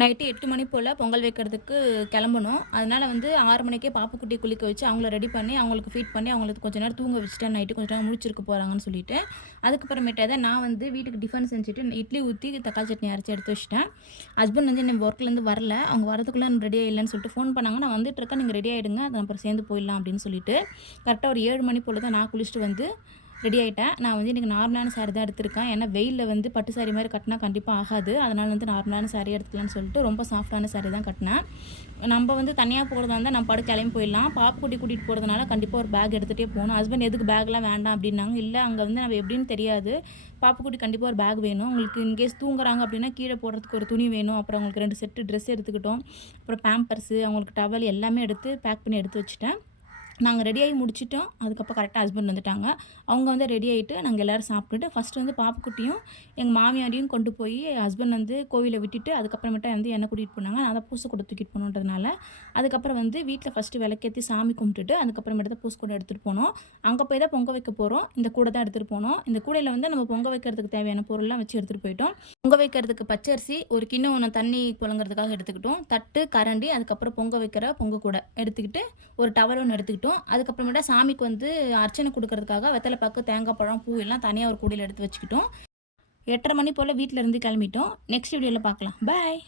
Night 8 மணி போல் பொங்கல் வைக்கிறதுக்கு கிளம்பணும். அதனால் வந்து 6 மணிக்கே பாப்புக்குட்டிய குளிக்க வச்சு, அவங்கள ரெடி பண்ணி, அவங்களுக்கு ஃபீட் பண்ணி, அவங்களுக்கு கொஞ்ச நேரம் தூங்க வச்சுட்டேன். நைட்டு கொஞ்சம் நேரம் முழிச்சிருக்க போகிறாங்கன்னு சொல்லிட்டு. அதுக்கப்புறமேட்டா தான் நான் வந்து வீட்டுக்கு டிஃபன் செஞ்சுட்டு, இட்லி ஊத்தி தக்காளி சட்னி அரைச்சி எடுத்து வச்சுட்டேன். ஹஸ்பண்ட் வந்து இன்னும் ஒர்க்லேருந்து வரல. அவங்க வரதுக்குள்ளே நான் ரெடி ஆயிடலன்னு சொல்லிட்டு ஃபோன் பண்ணாங்க. நான் வந்துட்டுருக்கேன், நீங்கள் ரெடி ஆகிடுங்க. அது அப்புறம் சேர்ந்து போயிடலாம் அப்படின்னு சொல்லிட்டு. கரெக்டாக ஒரு 7 மணி போல் தான் நான் குளிச்சுட்டு வந்து ரெடி ஆகிட்டேன். நான் வந்து இன்றைக்கி நார்மலான சாரி தான் எடுத்திருக்கேன். ஏன்னா வெயிலில் வந்து பட்டு சாரி மாதிரி கட்டினா கண்டிப்பாக ஆகாது. அதனால் வந்து நார்மலான சாரி எடுத்துக்கலாம்னு சொல்லிட்டு ரொம்ப சாஃப்டான சாரி தான் கட்டினேன். நம்ம வந்து தனியாக போகிறதா இருந்தால் நம்ம பாட்டுக்கு கிளம்பி போயிடலாம். பாப்புக்குட்டி கூட்டிகிட்டு போகிறதுனால கண்டிப்பாக ஒரு பேக் எடுத்துகிட்டே போகணும். ஹஸ்பண்ட் எதுக்கு பேக்லாம் வேண்டாம் அப்படின்னாங்க. இல்லை அங்கே வந்து நம்ம எப்படின்னு தெரியாது. பாப்புக்குட்டி கண்டிப்பாக ஒரு பேக் வேணும். உங்களுக்கு இன்கேஸ் தூங்குறாங்க அப்படின்னா கீழே போடுறதுக்கு ஒரு துணி வேணும். அப்புறம் அவங்களுக்கு 2 செட்டு ட்ரெஸ் எடுத்துக்கிட்டோம். அப்புறம் பேம்பர்ஸு, அவங்களுக்கு டவல் எல்லாமே எடுத்து பேக் பண்ணி எடுத்து வச்சுட்டேன். நாங்கள் ரெடியாகி முடிச்சிட்டோம். அதுக்கப்புறம் கரெக்டாக ஹஸ்பண்ட் வந்துட்டாங்க. அவங்க வந்து ரெடி ஆகிட்டு நாங்கள் எல்லோரும் சாப்பிட்டுட்டு ஃபஸ்ட்டு வந்து பாப்புக்குட்டியும் எங்கள் மாமியாரையும் கொண்டு போய் ஹஸ்பண்ட் வந்து கோவிலில் விட்டுட்டு அதுக்கப்புறமேட்டா வந்து என்னை கூட்டிகிட்டு போனாங்க. நான் தான் பூசை தூக்கிட்டு போகணுன்றதுனால. அதுக்கப்புறம் வந்து வீட்டில் ஃபஸ்ட்டு விளக்கேற்றி சாமி கும்பிட்டுட்டு அதுக்கப்புறமேட்டு தான் பூசை எடுத்துகிட்டு போனோம். அங்கே போய் தான் பொங்க வைக்க போகிறோம். இந்த கூடை தான் எடுத்துகிட்டு போனோம். இந்த கூடையில் வந்து நம்ம பொங்க வைக்கிறதுக்கு தேவையான பொருள்லாம் வச்சு எடுத்துகிட்டு போயிட்டோம். பொங்க வைக்கிறதுக்கு பச்சரிசி, ஒரு கிண்ணம் ஒன்று தண்ணி புழங்குறதுக்காக எடுத்துக்கிட்டோம். தட்டு, கரண்டி, அதுக்கப்புறம் பொங்க வைக்கிற பொங்க கூடை எடுத்துக்கிட்டு ஒரு டவல் ஒன்று எடுத்துக்கிட்டோம். அதுக்கப்புறமேட்டா சாமிக்கு வந்து அர்ச்சனை கொடுக்கறதுக்காக வெத்தலை பாக்கு, தேங்காய் பழம், பூ எல்லாம் தனியாக ஒரு கூடையில் எடுத்து வச்சுக்கிட்டோம். 8:30 மணி போல் வீட்டில் இருந்து கிளம்பிட்டோம். நெக்ஸ்ட் வீடியோவில் பார்க்கலாம். பாய்.